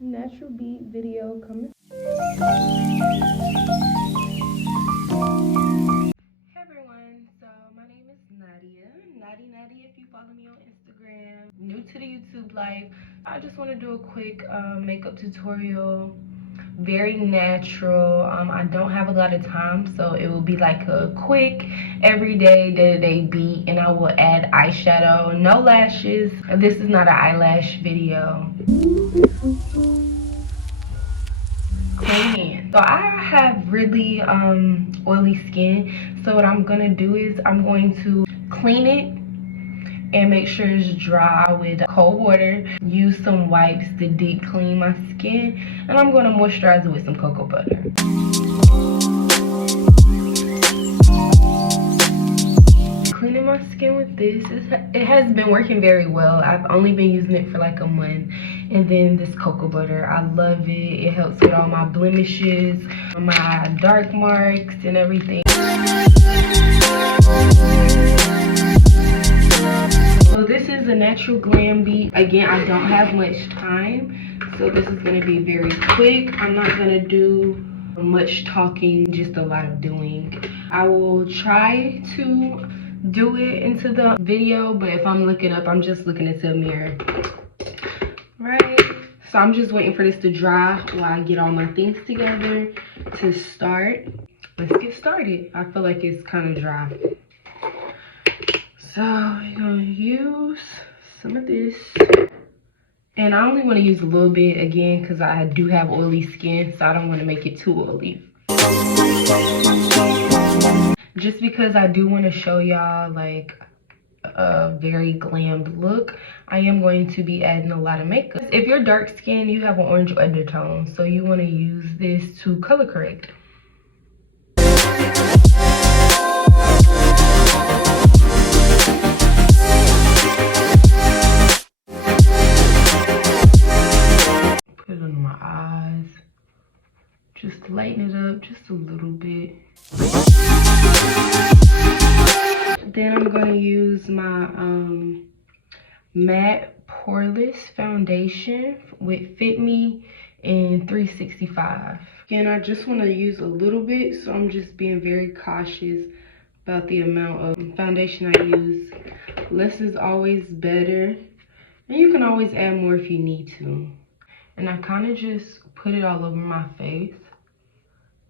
natural beat video coming. Hey everyone, so my name is Nadia. Nadia if you follow me on Instagram. New to the YouTube life. I just want to do a quick makeup tutorial. Very natural. I don't have a lot of time, so it will be like a quick everyday day-to-day beat, and I will add eyeshadow, no lashes. This is not an eyelash video. So I have really oily skin, so what I'm gonna do is I'm going to clean it and make sure it's dry with cold water. Use some wipes to deep clean my skin, and I'm going to moisturize it with some cocoa butter. Cleaning my skin with this, it has been working very well. I've only been using it for like a month. And then this cocoa butter, I love it. It helps with all my blemishes, my dark marks and everything. So this is a natural glam beat. Again, I don't have much time, so this is going to be very quick. I'm not going to do much talking, just a lot of doing. I will try to do it into the video, but if I'm looking up, I'm just looking into a mirror. Right, so I'm just waiting for this to dry while I get all my things together to start. Let's get started. I feel like it's kind of dry. So we're gonna use some of this, and I only want to use a little bit again because I do have oily skin, so I don't want to make it too oily. Just because I do want to show y'all like a very glammed look, I am going to be adding a lot of makeup. If you're dark skin, you have an orange undertone, so you want to use this to color correct. Put it on my eyes, just to lighten it up just a little bit. Then I'm going to use my matte poreless foundation with Fit Me in 365. Again, I just want to use a little bit, so I'm just being very cautious about the amount of foundation I use. Less is always better, and you can always add more if you need to. And I kind of just put it all over my face.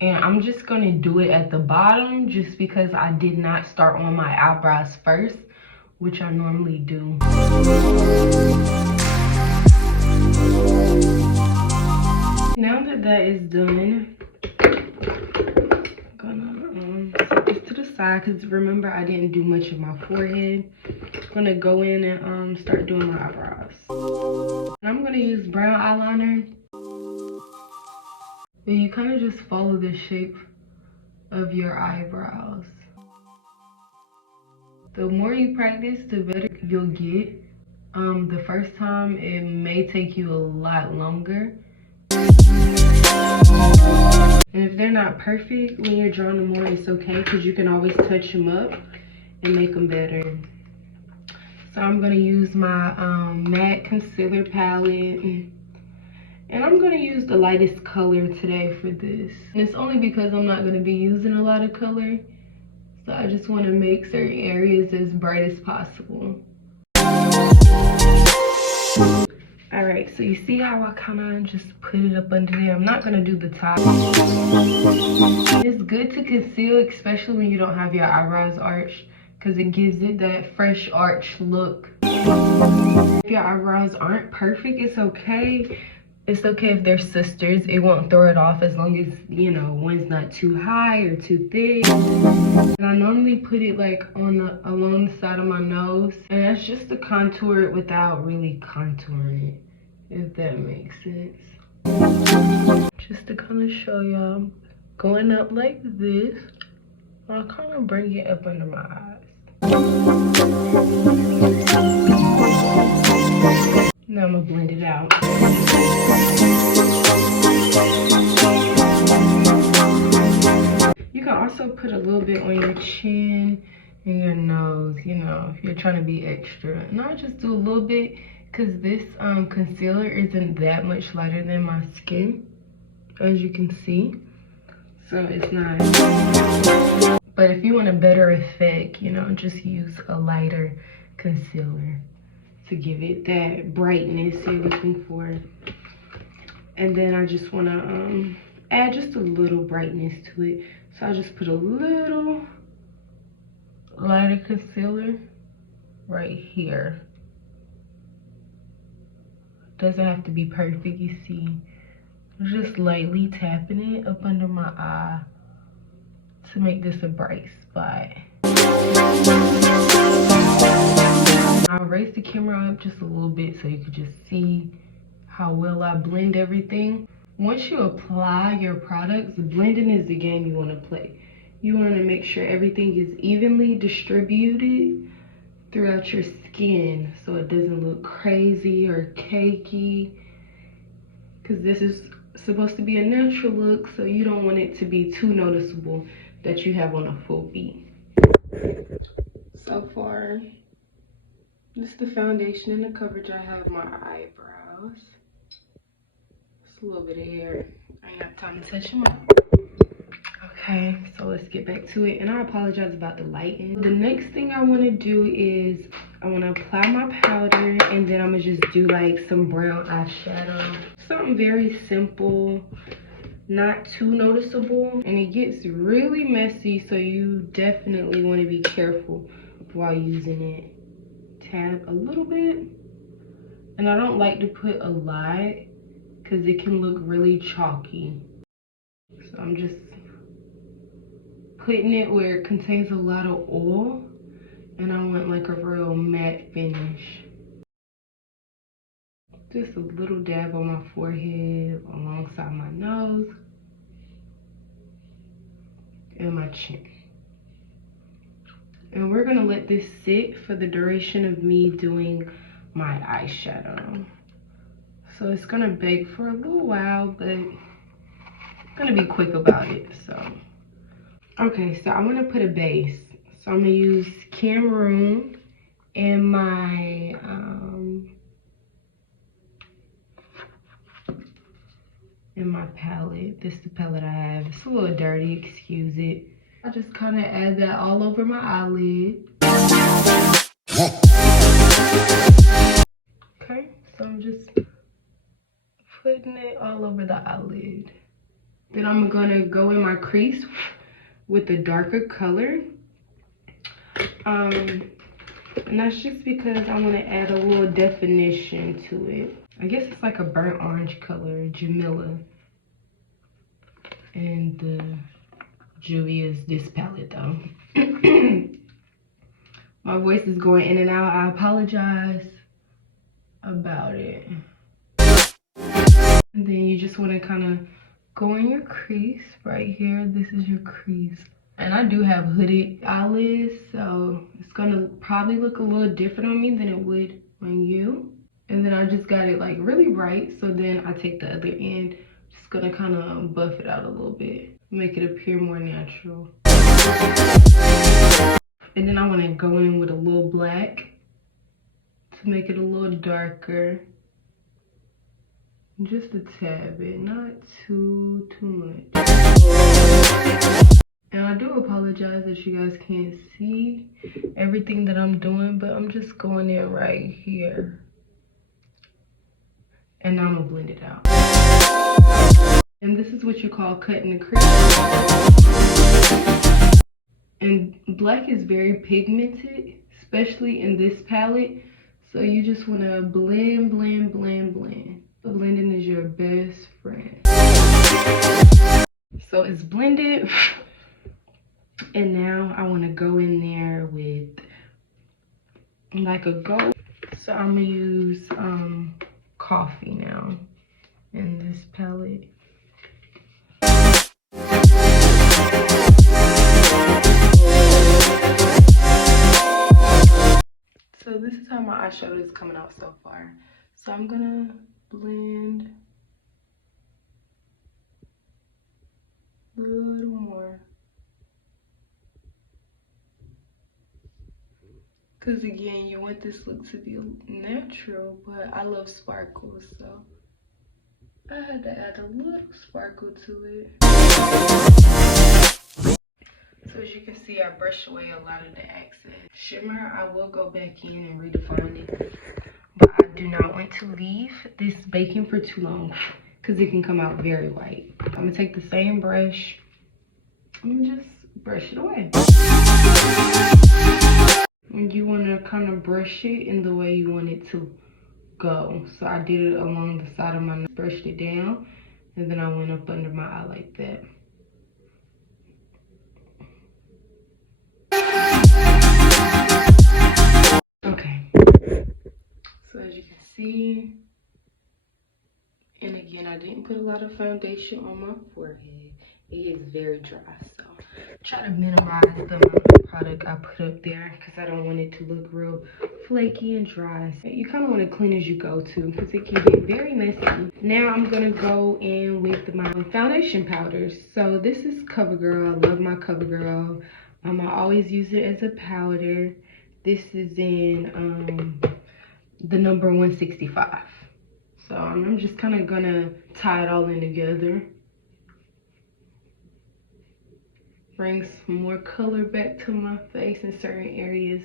And I'm just going to do it at the bottom just because I did not start on my eyebrows first, which I normally do. Now that that is done, I'm gonna set this to the side because remember I didn't do much of my forehead. I'm gonna go in and start doing my eyebrows. And I'm gonna use brown eyeliner. And you kind of just follow the shape of your eyebrows. The more you practice, the better you'll get. The first time, it may take you a lot longer. And if they're not perfect when you're drawing them on, it's okay because you can always touch them up and make them better. So I'm going to use my matte concealer palette. And I'm going to use the lightest color today for this. And it's only because I'm not going to be using a lot of color. So I just want to make certain areas as bright as possible. Alright, so you see how I kind of just put it up under there? I'm not going to do the top. It's good to conceal, especially when you don't have your eyebrows arched, because it gives it that fresh arch look. If your eyebrows aren't perfect, it's okay. It's okay if they're sisters. It won't throw it off as long as, you know, one's not too high or too thick. And I normally put it like along the side of my nose. And that's just to contour it without really contouring it, if that makes sense. Just to kind of show y'all, going up like this, I'll kind of bring it up under my eyes. Now I'm gonna blend it out. You can also put a little bit on your chin and your nose, you know, if you're trying to be extra. And I'll just do a little bit because this concealer isn't that much lighter than my skin, as you can see. So it's not. But if you want a better effect, you know, just use a lighter concealer to give it that brightness you're looking for. And then I just want to add just a little brightness to it. So I just put a little lighter concealer right here. Doesn't have to be perfect, you see. Just lightly tapping it up under my eye to make this a bright spot. I'll raise the camera up just a little bit so you can just see how well I blend everything. Once you apply your products, blending is the game you want to play. You want to make sure everything is evenly distributed throughout your skin so it doesn't look crazy or cakey, because this is supposed to be a natural look, so you don't want it to be too noticeable that you have on a full V. So far, this is the foundation and the coverage I have my eyebrows. Just a little bit of hair. I ain't have time to touch them up. Okay, so let's get back to it. And I apologize about the lighting. The next thing I want to do is I want to apply my powder, and then I'm going to just do like some brown eyeshadow. Something very simple, not too noticeable. And it gets really messy, so you definitely want to be careful while using it. Tap a little bit. And I don't like to put a lot because it can look really chalky. So I'm just putting it where it contains a lot of oil, and I want like a real matte finish. Just a little dab on my forehead, alongside my nose, and my chin. And we're gonna let this sit for the duration of me doing my eyeshadow. So it's gonna bake for a little while, but I'm gonna be quick about it, so. Okay, so I'm gonna put a base. So I'm gonna use Cameroon and my in my palette. This is the palette I have. It's a little dirty, excuse it. I just kind of add that all over my eyelid. Okay, so I'm just putting it all over the eyelid. Then I'm gonna go in my crease with a darker color. And that's just because I want to add a little definition to it. I guess it's like a burnt orange color, Jamila. And the Juvie is this palette though. My voice is going in and out. I apologize about it. And then you just want to kind of go in your crease right here. This is your crease. And I do have hooded eyelids, so it's gonna probably look a little different on me than it would on you. And then I just got it like really bright, so then I take the other end, just gonna kind of buff it out a little bit, make it appear more natural. And then I want to go in with a little black to make it a little darker. Just a tad bit, not too much. And I do apologize that you guys can't see everything that I'm doing, but I'm just going in right here. And now I'm gonna blend it out. And this is what you call cutting the crease. And black is very pigmented, especially in this palette. So you just wanna blend, blend, blend, blend. Blending is your best friend. So it's blended. And now I wanna go in there with like a gold. So I'm gonna use coffee now in this palette. So this is how my eyeshadow is coming out so far. So I'm gonna blend a little more. Because again, you want this look to be natural, but I love sparkles, so I had to add a little sparkle to it. So as you can see, I brushed away a lot of the excess shimmer. I will go back in and redefine it, but I do not want to leave this baking for too long because it can come out very white. I'm gonna take the same brush and just brush it away. And you want to kind of brush it in the way you want it to go. So I did it along the side of my nose, brushed it down, and then I went up under my eye like that. Okay, so as you can see, and again, I didn't put a lot of foundation on my forehead. It is very dry, so try to minimize the amount of product I put up there because I don't want it to look real flaky and dry. So you kind of want to clean as you go too because it can get very messy. Now I'm going to go in with my foundation powders. So this is CoverGirl. I love my CoverGirl. I always use it as a powder. This is in the number 165. So I'm just kind of gonna tie it all in together. Bring some more color back to my face in certain areas.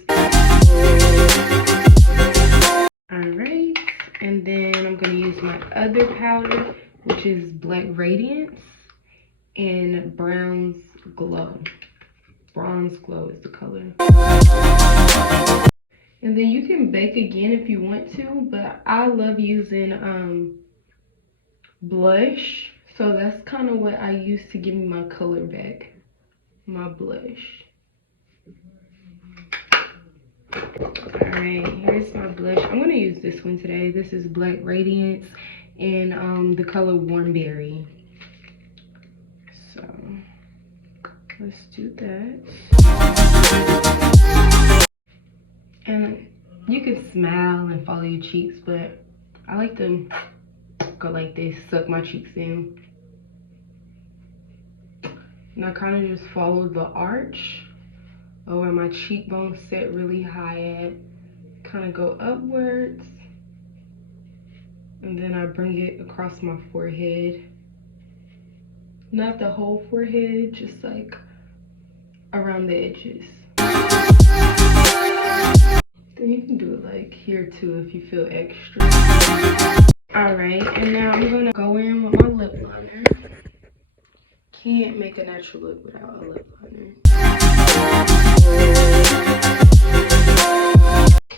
Alright, and then I'm gonna use my other powder, which is Black Radiance and Bronze Glow. Bronze Glow is the color. And then you can bake again if you want to, but I love using blush. So that's kind of what I use to give me my color back, my blush. Alright, here's my blush. I'm going to use this one today. This is Black Radiance and the color Warm Berry. So let's do that. And you can smile and follow your cheeks, but I like to go like this, suck my cheeks in. And I kind of just follow the arch or where my cheekbones set really high at. Kind of go upwards. And then I bring it across my forehead. Not the whole forehead, just like around the edges. Then you can do it like here too if you feel extra. Alright, and now I'm gonna go in with my lip liner. Can't make a natural look without a lip liner.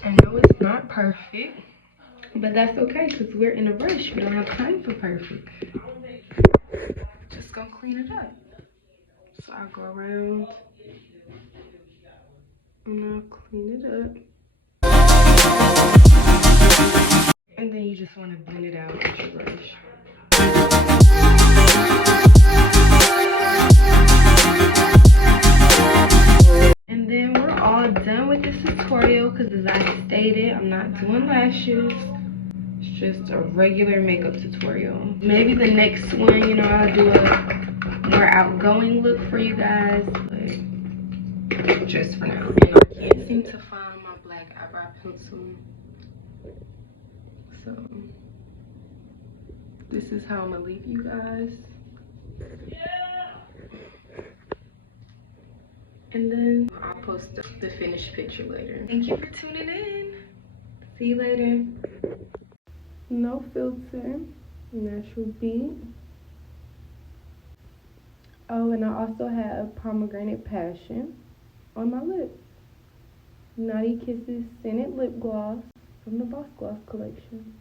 I know it's not perfect, but that's okay because we're in a rush. We don't have time for perfect. Just gonna clean it up. So I'll go around and I'll clean it up. And then you just want to blend it out with your brush. And then we're all done with this tutorial because as I stated, I'm not doing lashes. It's just a regular makeup tutorial. Maybe the next one, you know, I'll do a more outgoing look for you guys, but just for now. And I can't seem to find my black eyebrow pencil. So this is how I'm gonna leave you guys. And then I'll post the finished picture later. Thank you for tuning in. See you later. No filter, natural beat. Oh, and I also have Pomegranate Passion on my lips. Naughty Kisses Scented Lip Gloss from the Boss Gloss collection.